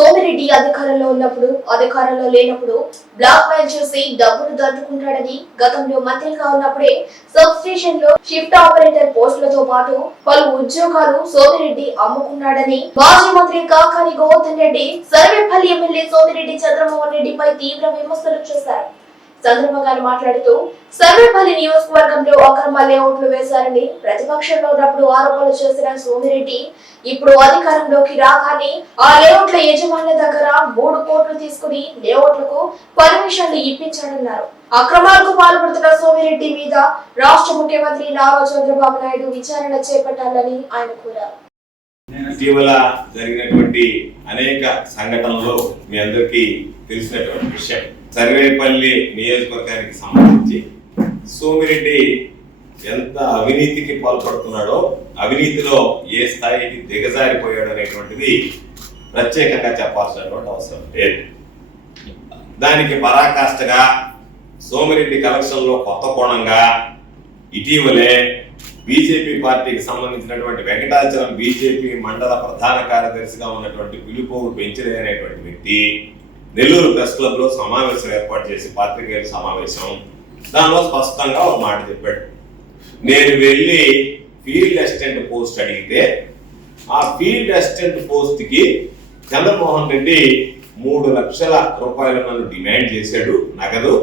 సోమిరెడ్డి అధికారంలో ఉన్నప్పుడు అధికారంలో లేనప్పుడు బ్లాక్ మెయిల్ చేసి డబ్బులు దాటుకుంటాడని గతంలో మంత్రిగా ఉన్నప్పుడే సబ్ స్టేషన్లో షిఫ్ట్ ఆపరేటర్ పోస్టులతో పాటు పలు ఉద్యోగాలు సోమిరెడ్డి అమ్ముకున్నాడని మాజీ మంత్రి కాకాని గోవర్ధన్ రెడ్డి సర్వేపల్లి ఎమ్మెల్యే సోమిరెడ్డి చంద్రమోహన్ రెడ్డిపై తీవ్ర విమర్శలు చేశారు. చంద్రబాబు గారు మాట్లాడుతూ సర్వేపల్లి నియోజకవర్గంలో అక్రమ లేఅవుట్లు వేశారని ప్రతిపక్షంలో ఉన్నప్పుడు ఆరోపణలు చేసిన సోమిరెడ్డి ఇప్పుడు అధికారంలోకి రాగానే ఆ లేఅవుట్ల యజమానుల దగ్గర మూడు కోట్లు తీసుకుని లేఅవుట్లకు పర్మిషన్లు ఇప్పించాడన్నారు. అక్రమాలకు పాల్పడుతున్న సోమిరెడ్డి మీద రాష్ట్ర ముఖ్యమంత్రి నారా చంద్రబాబు నాయుడు విచారణ చేపట్టాలని ఆయన కోరారు. ఇటీవల జరిగినటువంటి అనేక సంఘటనలు మీ అందరికీ తెలిసినటువంటి విషయం. సర్వేపల్లి నియోజకవర్గానికి సంబంధించి సోమిరెడ్డి ఎంత అవినీతికి పాల్పడుతున్నాడో అవినీతిలో ఏ స్థాయికి దిగజారిపోయాడు అనేటువంటిది ప్రత్యేకంగా చెప్పాల్సినటువంటి అవసరం లేదు. దానికి పరాకాష్ఠగా సోమిరెడ్డి కలెక్షన్లో కొత్త కోణంగా ఇటీవలే బీజేపీ పార్టీకి సంబంధించినటువంటి వెంకటాచలం బీజేపీ మండల ప్రధాన కార్యదర్శిగా ఉన్నటువంటి పిలుపోగు పెంచలే అనేటువంటి వ్యక్తి నెల్లూరు ప్రెస్ క్లబ్లో సమావేశం ఏర్పాటు చేసి పాత్రికేయుల సమావేశం. దానిలో స్పష్టంగా ఒక మాట చెప్పాడు. నేను వెళ్ళి ఫీల్డ్ అసిస్టెంట్ పోస్ట్ అడిగితే ఆ ఫీల్డ్ అసిస్టెంట్ పోస్ట్కి చంద్రమోహన్ రెడ్డి మూడు లక్షల రూపాయలు నన్ను డిమాండ్ చేశాడు నగదు.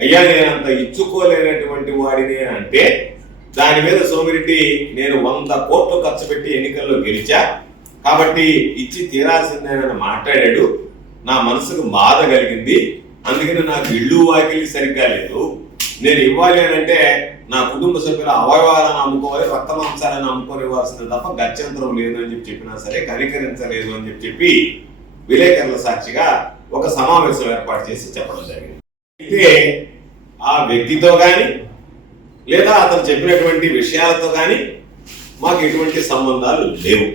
అయ్యా నేనంత ఇచ్చుకోలేనటువంటి వాడిని అంటే దాని మీద సోమిరెడ్డి నేను వంద కోట్లు ఖర్చు పెట్టి ఎన్నికల్లో గెలిచా. కాబట్టి ఇచ్చి తీరాల్సిందేనని మాట్లాడాడు. నా మనసుకు బాధ కలిగింది. అందుకని నాకు ఇల్లు వాకిలి సరిగ్గా లేదు. నేను ఇవ్వాలి అని అంటే నా కుటుంబ సభ్యుల అవయవాలను అమ్ముకోవాలి రక్త మాంసాలను అమ్ముకొని ఇవ్వాల్సింది తప్ప గత్యంతరం లేదు అని చెప్పి చెప్పినా సరే కనికరించలేదు అని చెప్పి చెప్పి విలేకరుల సాక్షిగా ఒక సమావేశం ఏర్పాటు చేసి చెప్పడం జరిగింది. అయితే ఆ వ్యక్తితో కానీ లేదా అతను చెప్పినటువంటి విషయాలతో కానీ మాకు ఎటువంటి సంబంధాలు లేవు.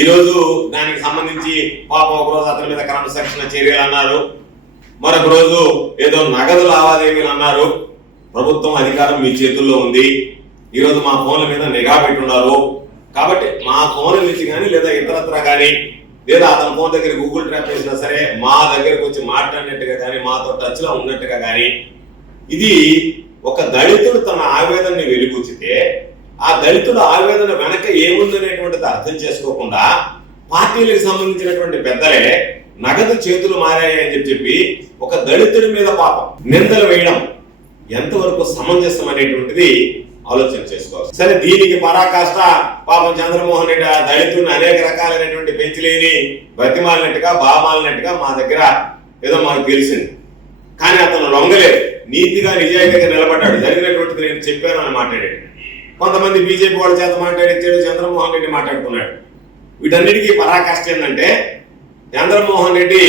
ఈరోజు దానికి సంబంధించి పాప ఒక రోజు అతని మీద క్రమశిక్షణ చర్యలు అన్నారు. మరొక రోజు ఏదో నగదు లావాదేవీలు అన్నారు. ప్రభుత్వం అధికారం మీ చేతుల్లో ఉంది. ఈరోజు మా ఫోన్ల మీద నిఘా పెట్టున్నారు. కాబట్టి మా ఫోన్ నుంచి కానీ లేదా ఇతరత్ర కానీ లేదా అతని ఫోన్ దగ్గర గూగుల్ ట్రాప్ చేసినా సరే మా దగ్గరకు వచ్చి మాట్లాడినట్టుగా కానీ మాతో టచ్లో ఉన్నట్టుగా కానీ ఇది ఒక దళితుడు తన ఆవేదనని వెలిబుచ్చితే ఆ దళితుల ఆవేదన వెనక ఏముందనేటువంటిది అర్థం చేసుకోకుండా పార్టీలకు సంబంధించినటువంటి పెద్దలే నగదు చేతులు మారాయని చెప్పి చెప్పి ఒక దళితుడి మీద పాపం నిందలు వేయడం ఎంతవరకు సమంజసం అనేటువంటిది ఆలోచన చేసుకోవాలి. సరే దీనికి పరాకాష్ట పాపం చంద్రమోహన్ రెడ్డి ఆ దళితుడిని అనేక రకాలైనటువంటి పెంచలేని బతిమాలినట్టుగా బామాలినట్టుగా మా దగ్గర ఏదో మాకు తెలిసింది. కానీ అతను లొంగలేదు. నీతిగా నిజాయితీగా నిలబడ్డాడు. జరిగినటువంటిది నేను చెప్పాను అని మాట్లాడాడు. కొంతమంది బీజేపీ వాళ్ళ చేత మాట్లాడించాడు చంద్రమోహన్ రెడ్డి మాట్లాడుకున్నాడు. వీటన్నిటికీ పరాకాష్ట ఏంటంటే చంద్రమోహన్ రెడ్డి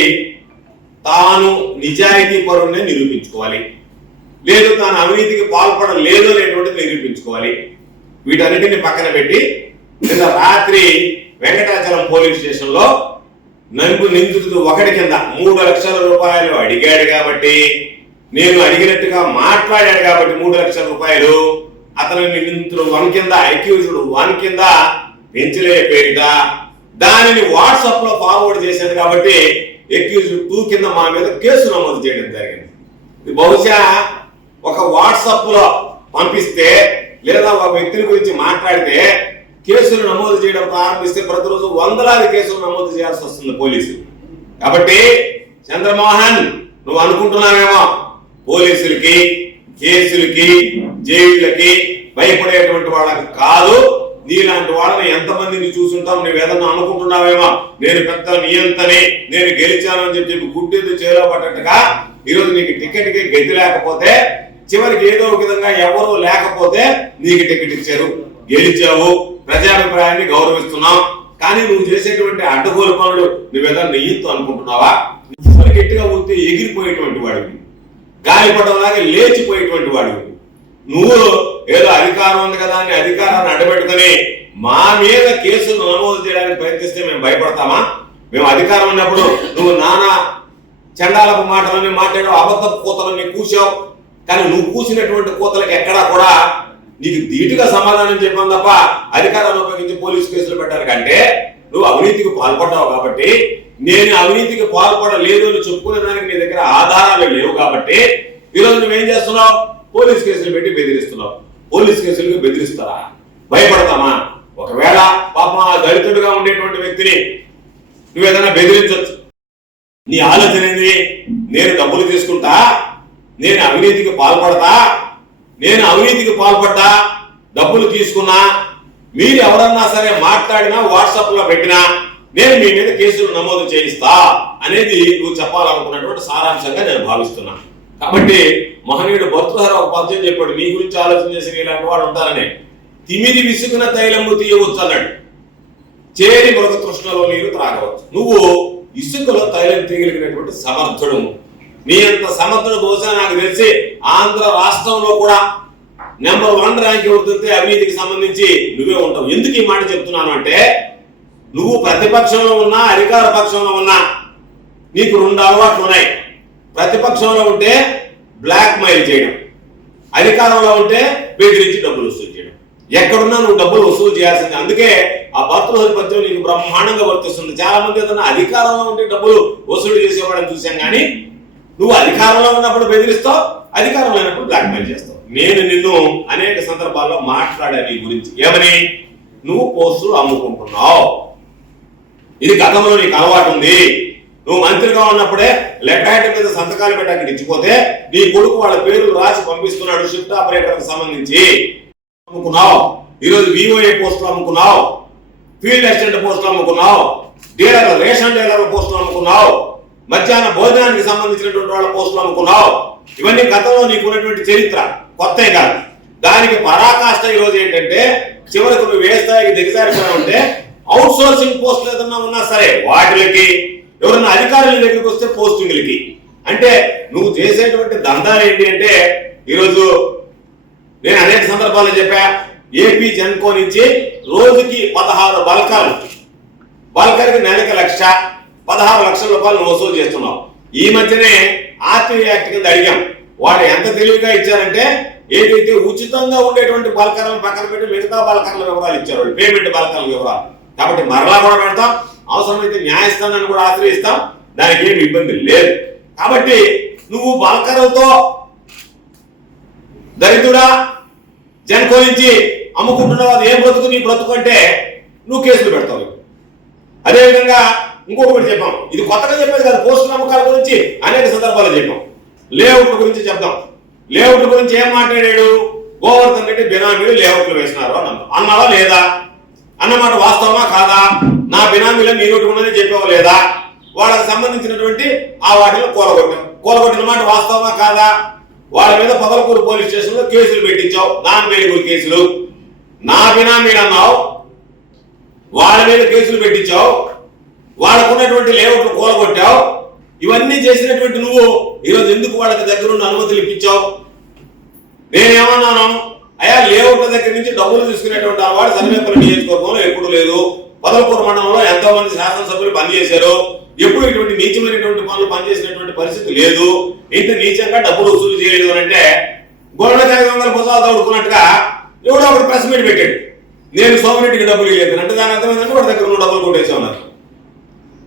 తాను నిజాయితీ పరుణ్ణి నిరూపించుకోవాలి. లేదు తాను అవినీతికి పాల్పడలేదు అనేటువంటిది నిరూపించుకోవాలి. వీటన్నిటిని పక్కన పెట్టి నిన్న రాత్రి వెంకటాచలం పోలీస్ స్టేషన్లో నన్ను నిందితుడు ఒకటి కింద మూడు లక్షల రూపాయలు అడిగాడు కాబట్టి నేను అడిగినట్టుగా మాట్లాడాడు కాబట్టి మూడు లక్షల రూపాయలు అతను నిందితుడు వన్ కింద అక్యూజ్డ్ వన్ కింద పెంచలే పేరిట దానిని వాట్సాప్లో ఫార్వర్డ్ చేశాడు కాబట్టి ఎక్యూజ్డ్ టూ కింద మా మీద కేసు నమోదు చేయడం జరిగింది. ఇది బహుశా ఒక వాట్సాప్లో పంపిస్తే లేదా ఒక వ్యక్తిని గురించి మాట్లాడితే కేసులు నమోదు చేయడం ప్రారంభిస్తే ప్రతిరోజు వందలాది కేసులు నమోదు చేయాల్సి వస్తుంది పోలీసులు. కాబట్టి చంద్రమోహన్ నువ్వు అనుకుంటున్నావేమో పోలీసులకి కేసులకి జైళ్ళకి భయపడేటువంటి వాళ్ళకి కాదు. నీలాంటి వాళ్ళని ఎంతమందిని చూసుంటాం? నువ్వు ఏదన్నా అనుకుంటున్నావేమో? నేను పెద్ద నియంతని నేను గెలిచానని చెప్పి చెప్పి గుడ్డేది చేలో పడ్డట్టుగా ఈరోజు నీకు టికెట్కి గతి లేకపోతే చివరికి ఏదో ఒక విధంగా ఎవరు లేకపోతే నీకు టికెట్ ఇచ్చారు. గెలిచావు. ప్రజాభిప్రాయాన్ని గౌరవిస్తున్నాం. కానీ నువ్వు చేసేటువంటి అడ్డగోలు పనులు నువ్వేదో నెయ్యితో అనుకుంటున్నావా? గట్టిగా ఉంటే ఎగిరిపోయేటువంటి వాడివి. గాలిపటంలాగా లేచిపోయేటువంటి వాడు. నువ్వు ఏదో అధికారం ఉంది కదా అని అధికారాన్ని అడ్డబెట్టుకుని మా మీద కేసులు నమోదు చేయడానికి ప్రయత్నిస్తే మేము భయపడతామా? మేము అధికారం ఉన్నప్పుడు నువ్వు నానా చండాలపు మాటలని మాట్లాడావు అబద్ధపు కూతలని కూసావు కానీ నువ్వు కూసినటువంటి కూతలకు ఎక్కడా కూడా నీకు ధీటుగా సమాధానం చెప్పాం తప్ప అధికారాన్ని ఉపయోగించి పోలీసు కేసులు పెట్టాలి. కంటే నువ్వు అవినీతికి పాల్పడ్డావు కాబట్టి నేను అవినీతికి పాల్పడలేదు అని చెప్పుకునే దానికి నీ దగ్గర ఆధారాలు లేవు కాబట్టి ఈరోజు నువ్వేం చేస్తున్నావు? పోలీస్ కేసులు పెట్టి బెదిరిస్తున్నావు. పోలీస్ కేసులకు బెదిరిస్తారా? భయపడతామా? ఒకవేళ పాపం ఆ దళితుడిగా ఉండేటువంటి వ్యక్తిని నువ్వు ఏదైనా బెదిరించవచ్చు నీ ఆలోచన ఏంది? నేను డబ్బులు తీసుకుంటా? నేను అవినీతికి పాల్పడతా? నేను అవినీతికి పాల్పడ్డా? డబ్బులు తీసుకున్నా? మీరు ఎవరన్నా సరే మాట్లాడినా వాట్సాప్లో పెట్టినా నేను మీ మీద కేసులు నమోదు చేయిస్తా అనేది నువ్వు చెప్పాలనుకున్నటువంటి సారాంశంగా నేను భావిస్తున్నా. కాబట్టి మహనీయుడు భర్తృహర ఒక పద్యం చెప్పాడు మీ గురించి ఆలోచన చేసిన ఇలాంటి వాడు ఉంటారని. తిమిరి విసుకున తైలము తీయవచ్చు అన్నాడు. చేరి మృత తృష్ణలో నీరు త్రాగవచ్చు. నువ్వు ఇసుకలో తైలం తీయగలిగినటువంటి సమర్థుడు నీ అంత సమర్థుడు బహుశా నాకు తెలిసి ఆంధ్ర రాష్ట్రంలో కూడా నెంబర్ వన్ ర్యాంక్ ఎవరుతుంటే అవినీతికి సంబంధించి నువ్వే ఉంటావు. ఎందుకు ఈ మాట చెప్తున్నాను అంటే నువ్వు ప్రతిపక్షంలో ఉన్నా అధికార పక్షంలో ఉన్నా నీకు రెండు అలవాట్లు ఉన్నాయి. ప్రతిపక్షంలో ఉంటే బ్లాక్ మెయిల్ చేయడం అధికారంలో ఉంటే బెదిరించి డబ్బులు వసూలు చేయడం. ఎక్కడున్నా నువ్వు డబ్బులు వసూలు చేయాల్సింది. అందుకే ఆ భర్తృహరి పద్యం నీకు బ్రహ్మాండంగా వర్తిస్తుంది. చాలా మంది ఏదైనా అధికారంలో ఉంటే డబ్బులు వసూలు చేసేవాడని చూసాం కానీ నువ్వు అధికారంలో ఉన్నప్పుడు బెదిరిస్తావు అధికారం లేనప్పుడు బ్లాక్ మెయిల్ చేస్తావు. నేను నిన్ను అనేక సందర్భాల్లో మాట్లాడాను నీ గురించి. ఏమని? నువ్వు పోస్టులు అమ్ముకుంటున్నావు. ఇది గతంలో నీకు అలవాటు ఉంది. నువ్వు మంత్రిగా ఉన్నప్పుడే లెటర్ మీద సంతకాలు పెట్టి అక్కడ ఇచ్చిపోతే నీ కొడుకు వాళ్ళ పేర్లు రాసి పంపిస్తున్నాడు షిఫ్ట్ ఆపరేటర్ సంబంధించి. అమ్ముకున్నావు. ఈరోజు వివోఏ పోస్టులు అమ్ముకున్నావు. ఫీల్డ్ అసిస్టెంట్ పోస్టులు అమ్ముకున్నావు. డీలర్ రేషన్ డీలర్ పోస్టులు అమ్ముకున్నావు. మధ్యాహ్న భోజనానికి సంబంధించినటువంటి వాళ్ళ పోస్టులు అమ్ముకున్నావు. ఇవన్నీ గతంలో నీకు ఉన్నటువంటి చరిత్ర. కొత్త కాదు. దానికి పరాకాష్ట ఈ రోజు ఏంటంటే చివరికి నువ్వు ఏ స్థాయికి దిగజారిపోయినా ఉంటే అవుట్ సోర్సింగ్ పోస్టులు ఏదన్నా ఉన్నా సరే వాటిలకి ఎవరన్నా అధికారుల దగ్గరికి వస్తే పోస్టింగ్లకి. అంటే నువ్వు చేసేటువంటి దందాలు ఏంటి అంటే ఈరోజు నేను అనేక సందర్భాల్లో చెప్పా ఏపీ జన్కో నుంచి రోజుకి పదహారు బల్కాలు. బల్కర్కి నెలకి లక్ష పదహారు లక్షల రూపాయలు వసూలు చేస్తున్నావు. ఈ మధ్యనే ఆర్టీఐ యాక్ట్ కింద అడిగాం. వాళ్ళు ఎంత తెలివిగా ఇచ్చారంటే ఏదైతే ఉచితంగా ఉండేటువంటి బలకరలను పక్కన పెట్టి మిగతా బలకరల వివరాలు ఇచ్చారు వాళ్ళు. పేమెంట్ బలకరల వివరాలు. కాబట్టి మరలా కూడా పెడతాం. అవసరమైతే న్యాయస్థానాన్ని కూడా ఆశ్రయిస్తాం. దానికి ఏమి ఇబ్బంది లేదు. కాబట్టి నువ్వు బలకరలతో దరిద్రుడా జనకోలించి నుంచి అమ్ముకుంటున్నావు అది ఏం బ్రతుకు నీ బ్రతుకు అంటే నువ్వు కేసులు పెడతావు. అదేవిధంగా ఇంకొకటి చెప్పాం. ఇది కొత్తగా చెప్పేది కాదు పోస్టు నమ్మకాల గురించి అనేక సందర్భాలు చెప్పాం. లేఅవుట్ల గురించి చెప్తాం లేఅవుట్ల గురించి ఏం మాట్లాడాడు? గోవర్ధన్ రెడ్డి బినామీలు లేఅవుట్లు వేసినారు అన్న. అన్నావా లేదా? అన్నమాట వాస్తవమా కాదా? నా బినామీలో మీరు ఒకటి ఉన్నది చెప్పావా లేదా? వాళ్ళకి సంబంధించినటువంటి ఆ వాటిలో కూలగొట్టాం. కూలగొట్టిన మాట వాస్తవమా కాదా? వాళ్ళ మీద పదలకూరు పోలీస్ స్టేషన్లో కేసులు పెట్టించావు. నాన్ వేలుగురు కేసులు. నా బినామీలు అన్నావు. వాళ్ళ మీద కేసులు పెట్టించావు. వాళ్ళకు ఉన్నటువంటి లేఅవుట్లు కూలగొట్టావు? ఇవన్నీ చేసినటువంటి నువ్వు ఈరోజు ఎందుకు వాళ్ళకి దగ్గరుండి అనుమతులు ఇప్పించావు? నేనేమన్నాను? అయా లేఅవుట్ల దగ్గర నుంచి డబ్బులు తీసుకునేటువంటి వాడు సర్వేపల్లి నియోజకవర్గంలో ఎప్పుడు లేదు. పదలపూర్ మండలంలో ఎంతో మంది శాసనసభ్యులు పనిచేశారు. ఎప్పుడు ఇటువంటి నీచమైనటువంటి పనులు పనిచేసినటువంటి పరిస్థితి లేదు. ఇంత నీచంగా డబ్బులు వసూలు చేయలేదు అని అంటే గోడకాయ వందల భుజాలు తోడుకున్నట్టుగా ఎవడో ఒకటి ప్రెస్ మీట్ పెట్టాడు. నేను సోమరెడ్డికి డబ్బులు ఇవ్వలేదు అంటే దాని అర్థమైందంటే వాడి దగ్గర నువ్వు డబ్బులు కొట్టేసి ఉన్నారు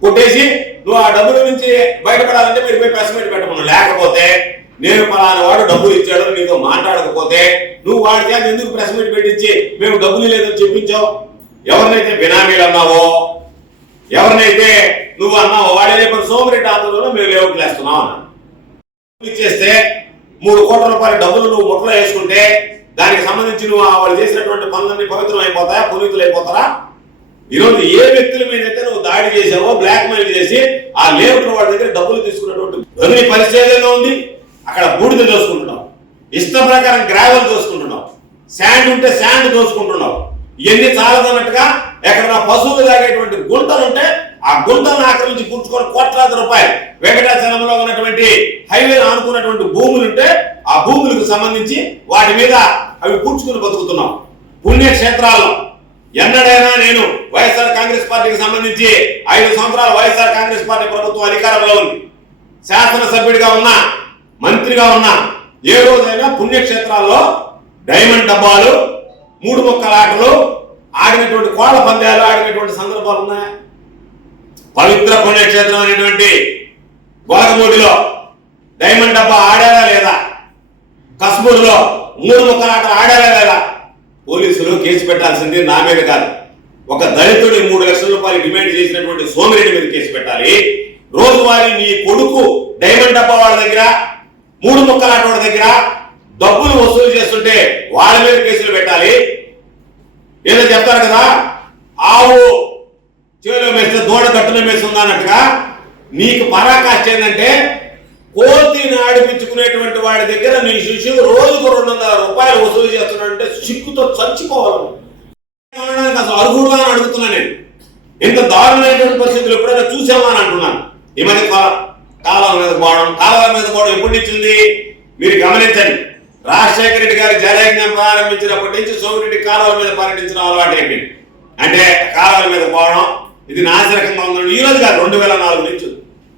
కొట్టేసి నువ్వు ఆ డబ్బుల నుంచి బయటపడాలంటే మీరు పోయి ప్రెస్ మీట్ పెట్టమన్నావు లేకపోతే నేను పలానా వాడు డబ్బులు ఇచ్చాడు నీతో మాట్లాడకపోతే నువ్వు వాడి చేత ఎందుకు ప్రెస్ మీట్ పెట్టించి మేము డబ్బులు లేదని చెప్పించావు? ఎవరినైతే బినామీలు అన్నావో ఎవరినైతే నువ్వు అన్నావో వాడే రేపు సోమరెడ్డి ఆధ్వర్యంలో మేము లేఅవుట్లు వేస్తున్నాం అన్నా ఇచ్చేస్తే మూడు కోట్ల రూపాయల డబ్బులు నువ్వు ముట్టలో వేసుకుంటే దానికి సంబంధించి నువ్వు వాళ్ళు చేసినటువంటి పనులన్నీ పవిత్రం అయిపోతాయా పునీతులు అయిపోతారా ఈరోజు ఏ వ్యక్తుల మీద అయితే నువ్వు దాడి చేసావో బ్లాక్ మెయిల్ చేసి ఆ లేబర్ వాడి దగ్గర డబ్బులు తీసుకున్నటువంటి ధ్వని పరిచయంలో ఉంది? అక్కడ బూడిద దోసుకుంటున్నావు. ఇష్టం ప్రకారం గ్రావెల్ దోసుకుంటున్నావు. శాండ్ ఉంటే శాండ్ దోసుకుంటున్నావు. ఇవన్నీ చాలదన్నట్టుగా ఎక్కడ పశువులు తాగేటువంటి గుంటలు ఉంటే ఆ గుంటలను ఆక్రమించి పుచ్చుకొని కోట్లాది రూపాయలు వెంకటాచలంలో ఉన్నటువంటి హైవే ఆనుకున్నటువంటి భూములు ఉంటే ఆ భూములకు సంబంధించి వాటి మీద అవి పుచ్చుకుని బతుకుతున్నాం. పుణ్యక్షేత్రాల్లో ఎన్నడైనా నేను వైఎస్ఆర్ కాంగ్రెస్ పార్టీకి సంబంధించి ఐదు సంవత్సరాలు వైఎస్ఆర్ కాంగ్రెస్ పార్టీ ప్రభుత్వం అధికారంలో ఉంది. శాసనసభ్యుడిగా ఉన్నా మంత్రిగా ఉన్నా ఏ రోజైనా పుణ్యక్షేత్రాల్లో డైమండ్ డబ్బాలు మూడు మొక్కల ఆటలు ఆడినటువంటి కోళ్ళ పందాలు ఆడినటువంటి సందర్భాలు ఉన్నాయా? పవిత్ర పుణ్యక్షేత్రం అనేటువంటి గోలకమూడిలో డైమండ్ డబ్బా ఆడారా లేదా? కస్బూర్లో మూడు ముక్కల ఆటలు ఆడారా లేదా? పోలీసులు కేసు పెట్టాల్సింది నా మీద కాదు. ఒక దళితుడి మూడు లక్షల రూపాయలు డిమాండ్ చేసినటువంటి సోమిరెడ్డి మీద కేసు పెట్టాలి. రోజువారీ నీ కొడుకు డైమండ్ డబ్బా వాళ్ళ దగ్గర మూడు ముక్కల వాళ్ళ దగ్గర డబ్బులు వసూలు చేస్తుంటే వాళ్ళ మీద కేసులు పెట్టాలి. ఏదో చెప్తారు కదా ఆవు చేలో మేస్తే దూడ కట్టున మేస్తుందా అన్నట్టుగా? నీకు పరాకాష్ట ఏంటంటే కోతిని ఆడిపించుకునేటువంటి వాడి దగ్గర నీ శిష్యుడు రోజుకు రెండు వందల రూపాయలు వసూలు చేస్తాను చిక్కుతో చచ్చిపోవాలి. అసలు అర్హుడు అని అడుగుతున్నా నేను. ఇంత దారుణమైనటువంటి పరిస్థితులు ఎప్పుడైనా చూసామా అని అంటున్నాను. ఈ మధ్య కాలం మీద పోవడం కాలం మీద పోవడం ఎప్పటి నుంచి ఉంది మీరు గమనించండి. రాజశేఖర రెడ్డి గారి జలయజ్ఞం ప్రారంభించినప్పటి నుంచి సోమిరెడ్డి కాలువల మీద పర్యటించిన అలవాటు అయిపోయింది అంటే కాలువల మీద పోవడం ఇది నాసిరకంగా ఉందడం ఈ రోజు కాదు రెండు వేల నాలుగు నుంచి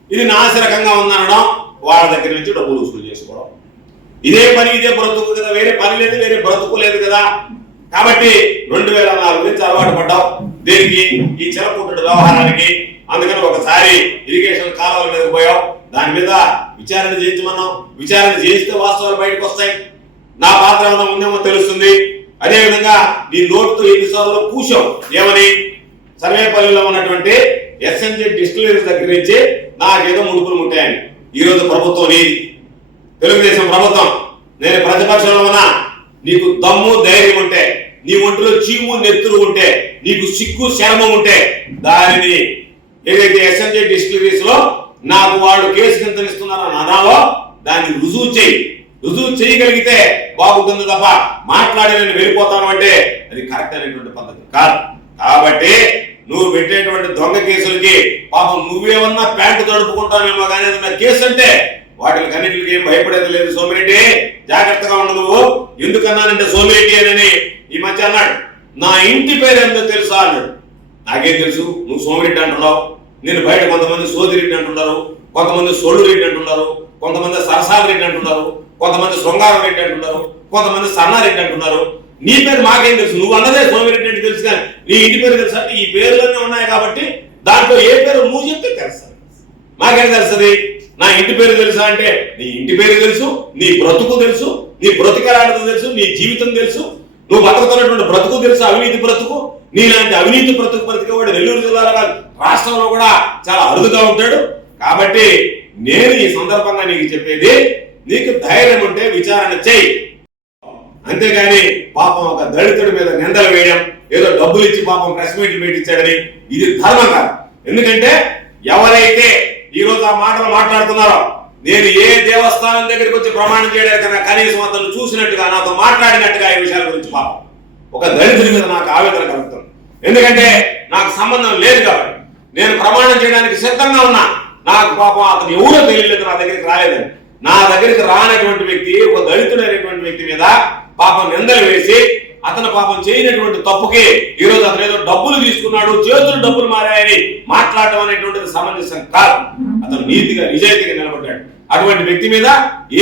ఇది నాసిరకంగా ఉందనడం వాళ్ళ దగ్గర నుంచి డబ్బులు వసూలు చేసుకోవడం. ఇదే పని ఇదే బ్రతుకు కదా. వేరే పని లేదు వేరే బ్రతుకు లేదు కదా. కాబట్టి రెండు వేల నాలుగు నుంచి అలవాటు పడ్డాం. దీనికి ఈ చిలపుట్టుడు వ్యవహారానికి అందుకని ఒకసారి ఇరిగేషన్ కాలువల మీద పోయాం. దాని మీద విచారణ చేయించమన్నాం. విచారణ చేయిస్తే వాస్తవాలు బయటకు వస్తాయి. నా పాత్ర ఏమైనా ఉందేమో తెలుస్తుంది. అదేవిధంగా నీ నోటుతో ఎన్నిసార్లు కూర్చోం ఏమని? సర్వేపల్లిలో ఉన్నటువంటి ఎస్ఎన్జి డిస్టిలరీస్ దగ్గర నుంచి నాకేదో ముడుపులు ఉంటాయని ఈ రోజు ప్రభుత్వం నీది. తెలుగుదేశం ప్రభుత్వం నేను ప్రతిపక్షంలో ఉన్నా నీకు దమ్ము ధైర్యం ఉంటే నీ ఒంటిలో చీము నెత్తురు ఉంటే నీకు సిక్కు శర్మం ఉంటే దానిని ఏదైతే ఎస్ఎన్జే డిస్టిలరీస్లో నాకు వాళ్ళు కేసు కింద ఇస్తున్నారని అనావో దాన్ని రుజువు చేయి రుజువు చేయగలిగితే బాగుంటుంది తప్ప మాట్లాడి నేను వెళ్ళిపోతాను అంటే అది కరెక్ట్ అనేటువంటి పద్ధతి కాదు. కాబట్టి నువ్వు పెట్టేటువంటి దొంగ కేసులకి పాపం నువ్వేమన్నా ప్యాంటు తడుపుకుంటావేమో కానీ ఏదన్నా కేసు అంటే వాటికి అన్నిటికి ఏం భయపడేది లేదు సోమిరెడ్డి. జాగ్రత్తగా ఉండదు ఎందుకన్నానంటే సోమిరెడ్డి అని ఈ మధ్య అన్నాడు. నా ఇంటి పేరు ఎంతో తెలుసా అన్నాడు. నాకేం తెలుసు? నువ్వు సోమిరెడ్డి అంటున్నావు. నేను బయట కొంతమంది సోదిరెడ్డి అంటున్నారు. కొంతమంది సోళ్ళు రెడ్డి అంటున్నారు. కొంతమంది సరసాల రెడ్డి అంటున్నారు. కొంతమంది శృంగారం రెడ్డి అంటున్నారు. కొంతమంది సన్నారెడ్డి అంటున్నారు. నీ పేరు మాకేం తెలుసు? నువ్వు అన్నదే సోమిరెడ్డి అంటే తెలుసు కానీ నీ ఇంటి పేరు తెలుసు అంటే ఈ పేర్లన్నీ ఉన్నాయి కాబట్టి దాంట్లో ఏ పేరు నువ్వు చెప్తే తెలుస్తుంది మాకేం తెలుస్తుంది నా ఇంటి పేరు తెలుసా అంటే నీ ఇంటి పేరు తెలుసు నీ బ్రతుకు తెలుసు నీ బ్రతికరాడదు తెలుసు నీ జీవితం తెలుసు. నువ్వు బతుకుతున్నటువంటి బ్రతుకు తెలుసు అవినీతి బ్రతుకు. నీలాంటి అవినీతి బ్రతుకు బ్రతికేవాడు నెల్లూరు జిల్లాలో కాదు రాష్ట్రంలో కూడా చాలా అరుదుగా ఉంటాడు. కాబట్టి నేను ఈ సందర్భంగా నీకు చెప్పేది నీకు ధైర్యం ఉంటే విచారణ చేయి. అంతేగాని పాపం ఒక దళితుడి మీద నిందలు వేయడం ఏదో డబ్బులు ఇచ్చి పాపం ప్రెస్ మీట్లు పెట్టించాడని ఇది ధర్మం కాదు. ఎందుకంటే ఎవరైతే ఈ రోజు ఆ మాటలు మాట్లాడుతున్నారో? నేను ఏ దేవస్థానం దగ్గరికి వచ్చి ప్రమాణం చేయడానికి కనీసం అతను చూసినట్టుగా నాతో మాట్లాడినట్టుగా ఈ విషయాల గురించి పాపం ఒక దళితుడి మీద నాకు ఆవేదన కలుగుతుంది. ఎందుకంటే నాకు సంబంధం లేదు కాబట్టి నేను ప్రమాణం చేయడానికి సిద్ధంగా ఉన్నా. నాకు పాపం అతను ఎవరో తెలియలేదు నా దగ్గరికి రాలేదని. నా దగ్గరికి రానటువంటి వ్యక్తి ఒక దళితుడైనటువంటి వ్యక్తి మీద పాపం నిందలు వేసి అతను పాపం చేయనటువంటి తప్పుకి ఈ రోజు అతను ఏదో డబ్బులు తీసుకున్నాడు చేతులు డబ్బులు మారాయని మాట్లాడటం అనేటువంటిది సమంజసం కాదు. అతను నీతిగా నిజాయితీగా నిలబడ్డాడు. అటువంటి వ్యక్తి మీద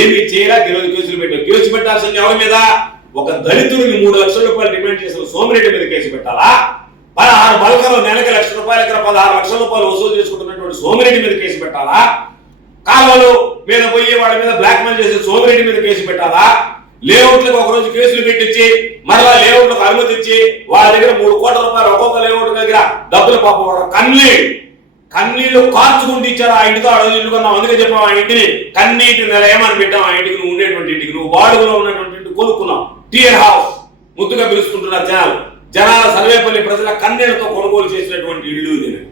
ఏమి చేయలేక ఈ రోజు కేసులు పెట్టాడు కేసు పెట్టాల్సిన ఎవరి మీద? ఒక దళితుడిని మూడు లక్షల రూపాయలు డిమాండ్ చేసిన సోమిరెడ్డి మీద కేసు పెట్టాలా? పదహారు బల్కలో నెలకి లక్ష రూపాయల దగ్గర పదహారు లక్షల రూపాయలు వసూలు చేసుకుంటున్నటువంటి సోమిరెడ్డి మీద కేసు పెట్టాలా? కాలువలు మీద పోయి వాడి మీద బ్లాక్ మెయిల్ చేసే సోమిరెడ్డి మీద కేసు పెట్టాలా? లేఅవుట్లకు ఒక రోజు కేసులు పెట్టించి మరలా లేఅవుట్లకు అనుమతి ఇచ్చి వాళ్ళ దగ్గర మూడు కోట్ల రూపాయలు ఒక్కొక్క లేఅవుట్ దగ్గర డబ్బులు పాపం వాడు కన్నీళ్ళు. కన్నీళ్ళు కార్చుకుంటూ ఇచ్చారు ఆ ఇంటితో ఆ రోజు ఇల్లు కొన్నాం అందుకే చెప్పాం ఆ ఇంటిని కన్నీటి నిలయమని పెట్టాం? ఆ ఇంటికి నువ్వు ఉండేటువంటి ఇంటికి. నువ్వు వాడుకలో ఉన్నటువంటి ఇంటి కొనుక్కున్నావు టీయర్ హౌస్. ముద్దుగా పిలుచుకుంటున్నారు జనాలు. జనాల సర్వేపల్లి ప్రజల కన్నీళ్ళతో కొనుగోలు చేసినటువంటి ఇల్లు ఇది.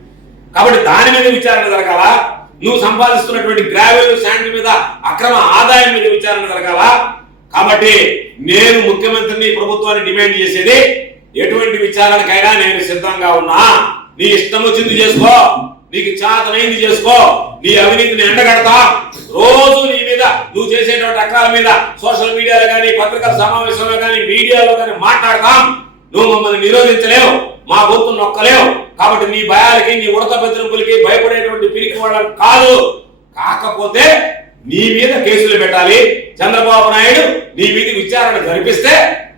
కాబట్టి దాని మీద విచారణ జరగాల. నువ్వు సంపాదిస్తున్నటువంటి గ్రావెల్ శాండ్ మీద అక్రమ ఆదాయం మీద విచారణ జరగాల. కాబట్టి నేను ముఖ్యమంత్రిని ప్రభుత్వాన్ని డిమాండ్ చేసేది ఎటువంటి విచారణకైనా నేను సిద్ధంగా ఉన్నా. నీ ఇష్టం వచ్చింది చేసుకో. నీకు చాతనైంది చేసుకో. నీ అవినీతిని ఎండగడతా. రోజు నీ మీద నువ్వు చేసేటువంటి అక్రాల మీద సోషల్ మీడియాలో కానీ పత్రికల సమావేశంలో కానీ మీడియాలో కానీ మాట్లాడతాం. నువ్వు మమ్మల్ని నిరోధించలేవు. మా గొంతు నొక్కలేవు. కాబట్టి నీ భయాలకి నీ ఉడత బెదిరింపులకి భయపడేటువంటి పిరికి వాళ్ళం కాదు. కాకపోతే నీ మీద కేసులు పెట్టాలి. చంద్రబాబు నాయుడు నీ మీద విచారణ జరిపిస్తే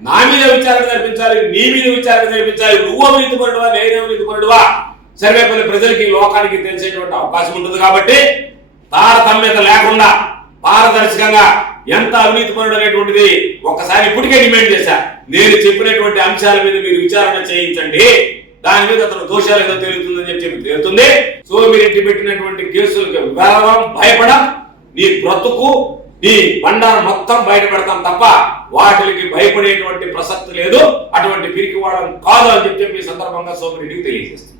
నా మీద విచారణ జరిపించాలి నీ మీద విచారణ జరిపించాలి. నువ్వు అవినీతి పరుడువా నేను అవినీతి పరుడువా? సర్వేపల్లి ప్రజలకి లోకానికి తెలిసేటువంటి అవకాశం ఉంటుంది కాబట్టి తారతమ్యత లేకుండా పారదర్శకంగా ఎంత అవినీతిపరుడు అనేటువంటిది ఒక్కసారి ఇప్పటికే డిమాండ్ చేశా. నేను చెప్పినటువంటి అంశాల మీద మీరు విచారణ చేయించండి. దాని మీద అతను దోషాలు ఏదో తెలుస్తుందని చెప్పి చెప్పి తెలుస్తుంది సో మీరు ఇంటి పెట్టినటువంటి కేసులకు వెళ్ళడం భయపడం నీ బ్రతుకు నీ బండారం మొత్తం బయట పెడతాం తప్ప వాటికి భయపడేటువంటి ప్రసక్తి లేదు. అటువంటి పిరికివాడడం కాదు అని చెప్పి సందర్భంగా సోమిరెడ్డికి తెలియజేస్తుంది